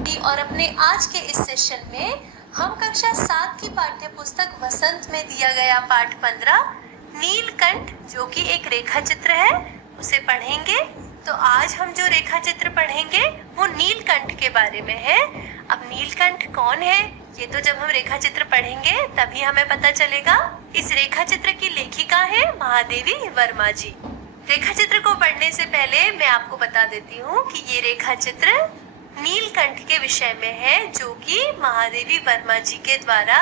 और अपने आज के इस सेशन में हम कक्षा 7 की पाठ्य पुस्तक वसंत में दिया गया पाठ 15 नीलकंठ, जो कि एक रेखा चित्र है, उसे पढ़ेंगे। तो आज हम जो रेखा चित्र पढ़ेंगे वो नीलकंठ के बारे में है। अब नीलकंठ कौन है, ये तो जब हम रेखा चित्र पढ़ेंगे तभी हमें पता चलेगा। इस रेखा चित्र की लेखिका है महादेवी वर्मा जी। रेखा चित्र को पढ़ने से पहले मैं आपको बता देती हूँ कि ये रेखा चित्र नीलकंठ के विषय में है, जो कि महादेवी वर्मा जी के द्वारा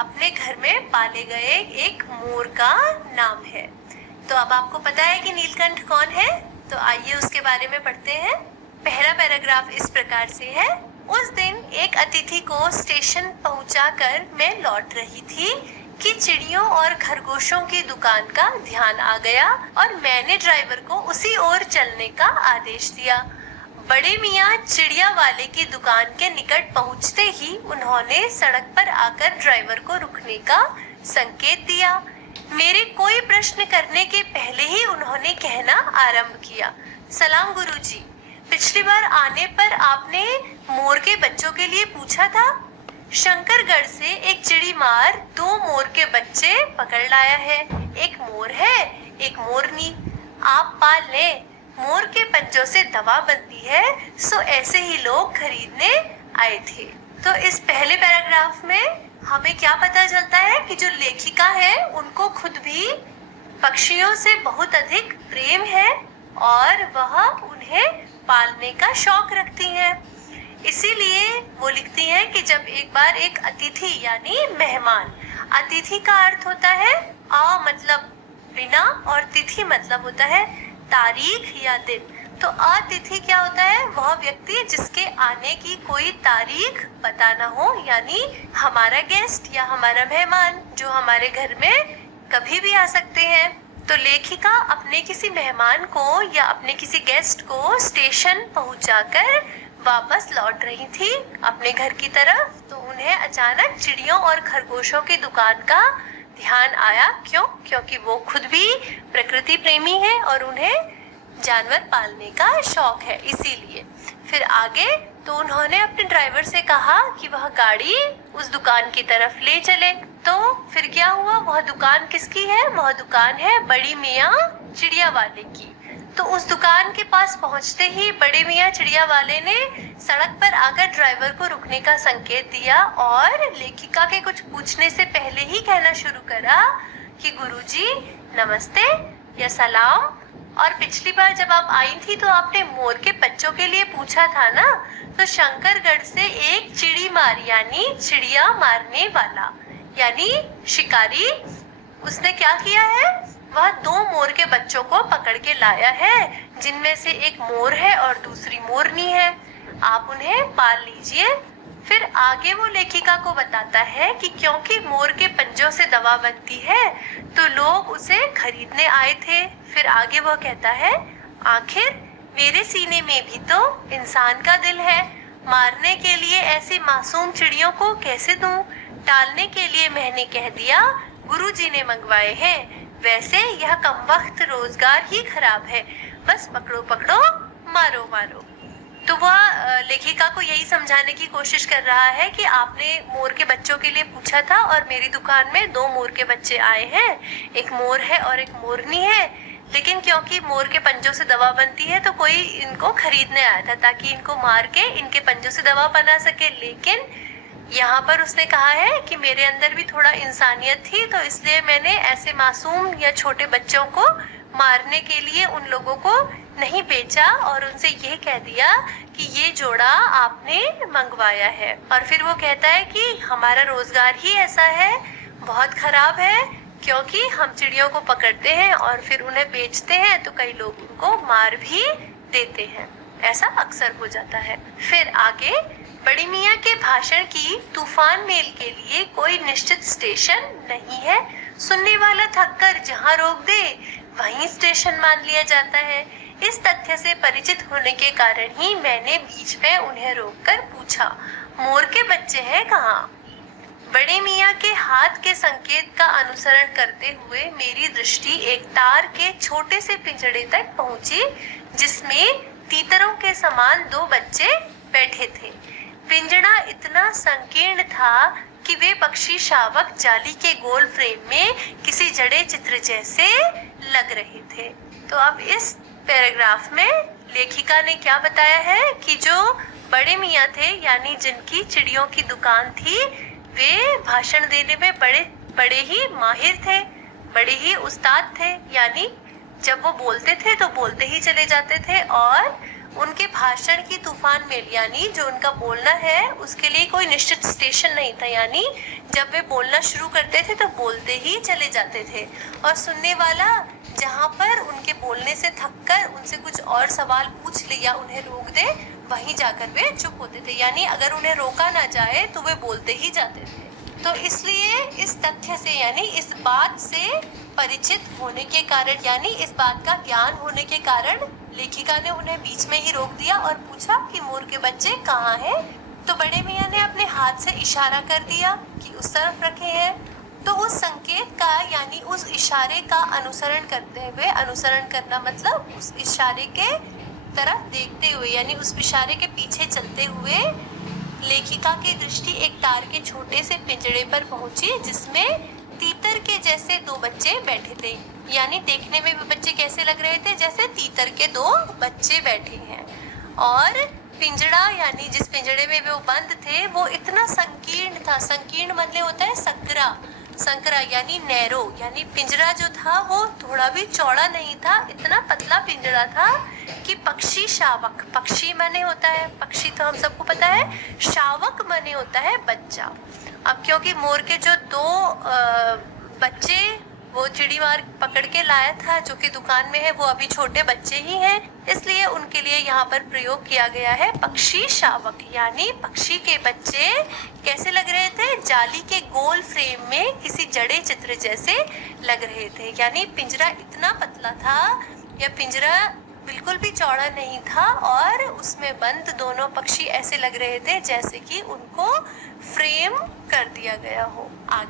अपने घर में पाले गए एक मोर का नाम है। तो अब आपको पता है कि नीलकंठ कौन है, तो आइए उसके बारे में पढ़ते हैं। पहला पैराग्राफ इस प्रकार से है। उस दिन एक अतिथि को स्टेशन पहुंचाकर मैं लौट रही थी कि चिड़ियों और खरगोशों की दुकान का ध्यान आ गया और मैंने ड्राइवर को उसी ओर चलने का आदेश दिया। बड़े मियाँ चिड़िया वाले की दुकान के निकट पहुंचते ही उन्होंने सड़क पर आकर ड्राइवर को रुकने का संकेत दिया। मेरे कोई प्रश्न करने के पहले ही उन्होंने कहना आरंभ किया, सलाम गुरुजी, पिछली बार आने पर आपने मोर के बच्चों के लिए पूछा था। शंकरगढ़ से एक चिड़ी मार 2 मोर के बच्चे पकड़ लाया है। एक मोर है, एक मोरनी। आप पाल लें। मोर के पंजों से दवा बनती है, सो ऐसे ही लोग खरीदने आए थे। तो इस पहले पैराग्राफ में हमें क्या पता चलता है कि जो लेखिका है उनको खुद भी पक्षियों से बहुत अधिक प्रेम है और वह उन्हें पालने का शौक रखती हैं। इसीलिए वो लिखती हैं कि जब एक बार एक अतिथि यानी मेहमान, अतिथि का अर्थ होता है अ मतलब बिना और तिथि मतलब होता है तारीख या दिन। तो अतिथि क्या होता है, वह व्यक्ति जिसके आने की कोई तारीख पता ना हो, यानी हमारा गेस्ट या हमारा मेहमान जो हमारे घर में कभी भी आ सकते हैं। तो लेखिका अपने किसी मेहमान को या अपने किसी गेस्ट को स्टेशन पहुंचाकर वापस लौट रही थी अपने घर की तरफ। तो उन्हें अचानक चिड़ियों और खरगोशों की दुकान का ध्यान आया। क्यों? क्योंकि वो खुद भी प्रकृति प्रेमी है और उन्हें जानवर पालने का शौक है, इसीलिए। फिर आगे तो उन्होंने अपने ड्राइवर से कहा कि वह गाड़ी उस दुकान की तरफ ले चले। तो फिर क्या हुआ, वह दुकान किसकी है? वह दुकान है बड़ी मियाँ चिड़िया वाले की। तो उस दुकान के पास पहुंचते ही बड़े मियाँ चिड़िया वाले ने सड़क पर आकर ड्राइवर को रुकने का संकेत दिया और लेखिका के कुछ पूछने से पहले ही कहना शुरू करा कि गुरुजी नमस्ते या सलाम, और पिछली बार जब आप आई थी तो आपने मोर के बच्चों के लिए पूछा था ना। तो शंकरगढ़ से एक चिड़ी मार यानी चिड़िया मारने वाला यानी शिकारी, उसने क्या किया है, वह 2 मोर के बच्चों को पकड़ के लाया है, जिनमें से एक मोर है और दूसरी मोरनी है। आप उन्हें पाल लीजिए। फिर आगे वो लेखिका को बताता है कि क्योंकि मोर के पंजों से दवा बनती है तो लोग उसे खरीदने आए थे। फिर आगे वह कहता है, आखिर मेरे सीने में भी तो इंसान का दिल है, मारने के लिए ऐसी मासूम चिड़ियों को कैसे दूं? टालने के लिए मैंने कह दिया गुरुजी ने मंगवाए हैं। वैसे यह कमबख्त रोजगार ही खराब है, बस पकड़ो पकड़ो मारो मारो। तो वह लेखिका को यही समझाने की कोशिश कर रहा है कि आपने मोर के बच्चों के लिए पूछा था और मेरी दुकान में 2 मोर के बच्चे आए हैं, एक मोर है और एक मोरनी है, लेकिन क्योंकि मोर के पंजों से दवा बनती है तो कोई इनको खरीदने आया था ताकि इनको मार के इनके पंजों से दवा बना सके। लेकिन यहाँ पर उसने कहा है कि मेरे अंदर भी थोड़ा इंसानियत थी, तो इसलिए मैंने ऐसे मासूम या छोटे बच्चों को मारने के लिए उन लोगों को नहीं बेचा और उनसे यह कह दिया कि ये जोड़ा आपने मंगवाया है। और फिर वो कहता है कि हमारा रोजगार ही ऐसा है, बहुत खराब है, क्योंकि हम चिड़ियों को पकड़ते हैं और फिर उन्हें बेचते हैं तो कई लोग उनको मार भी देते हैं, ऐसा अक्सर हो जाता है। फिर आगे बड़ी मियाँ के भाषण की तूफान मेल के लिए कोई निश्चित स्टेशन नहीं है, सुनने वाला थककर जहाँ रोक दे वहीं स्टेशन मान लिया जाता है। इस तथ्य से परिचित होने के कारण ही मैंने बीच में उन्हें रोककर पूछा, मोर के बच्चे हैं कहाँ? बड़े मियाँ के हाथ के संकेत का अनुसरण करते हुए मेरी दृष्टि एक तार के छोटे से पिंजड़े तक पहुंची, जिसमें तीतरों के समान 2 बच्चे बैठे थे। पिंजड़ा इतना संकीर्ण था कि वे पक्षी शावक जाली के गोल फ्रेम में किसी जड़े चित्र जैसे लग रहे थे। तो अब इस पैराग्राफ में लेखिका ने क्या बताया है कि जो बड़े मियाँ थे, यानी जिनकी चिड़ियों की दुकान थी, वे भाषण देने में बड़े ही माहिर थे, बड़े ही उस्ताद थे। यानी जब वो बोलते थे तो बोलते ही चले जाते थे और उनके भाषण की तूफान में, यानी जो उनका बोलना है उसके लिए कोई निश्चित स्टेशन नहीं था। यानी जब वे बोलना शुरू करते थे तो बोलते ही चले जाते थे और सुनने वाला जहाँ पर उनके बोलने से थककर उनसे कुछ और सवाल पूछ ले या उन्हें रोक दे, वहीं जाकर वे चुप होते थे। यानी अगर उन्हें रोका ना जाए तो वे बोलते ही जाते थे। तो इसलिए इस तथ्य से, यानी इस बात से परिचित होने के कारण, यानी इस बात का ज्ञान होने के कारण लेखिका ने उन्हें बीच में ही रोक दिया और पूछा कि मोर के बच्चे कहाँ हैं। तो बड़े मियाँ ने अपने हाथ से इशारा कर दिया कि उस तरफ रखे हैं। तो उस संकेत का, यानी उस इशारे का अनुसरण करते हुए, अनुसरण करना मतलब उस इशारे के तरफ देखते हुए, यानी उस इशारे के पीछे चलते हुए लेखिका की दृष्टि एक तार के छोटे से पिंजड़े पर पहुंची जिसमें तीतर के जैसे दो बच्चे बैठे थे। यानी देखने में भी बच्चे कैसे लग रहे थे, जैसे तीतर के दो बच्चे बैठे हैं। और पिंजड़ा, यानी जिस पिंजड़े में वो बंद थे, वो इतना संकीर्ण था। संकीर्ण मतलब होता है संकरा, संकरा यानी नैरो, यानी पिंजरा जो था वो थोड़ा भी चौड़ा नहीं था, इतना पतला पिंजरा था कि पक्षी शावक, पक्षी माने होता है, पक्षी तो हम सबको पता है, शावक माने होता है बच्चा। अब क्योंकि मोर के जो दो बच्चे वो चिड़ी मार पकड़ के लाया था जो कि दुकान में है, वो अभी छोटे बच्चे ही हैं, इसलिए उनके लिए यहाँ पर प्रयोग किया गया है पक्षी शावक। यानी पक्षी के बच्चे कैसे लग रहे थे, जाली के गोल फ्रेम में किसी जड़े चित्र जैसे लग रहे थे। यानी पिंजरा इतना पतला था, या पिंजरा बिल्कुल भी चौड़ा नहीं था और उसमें बंद दोनों पक्षी ऐसे लग रहे थे जैसे कि उनको फ्रेम कर दिया गया हो। आगे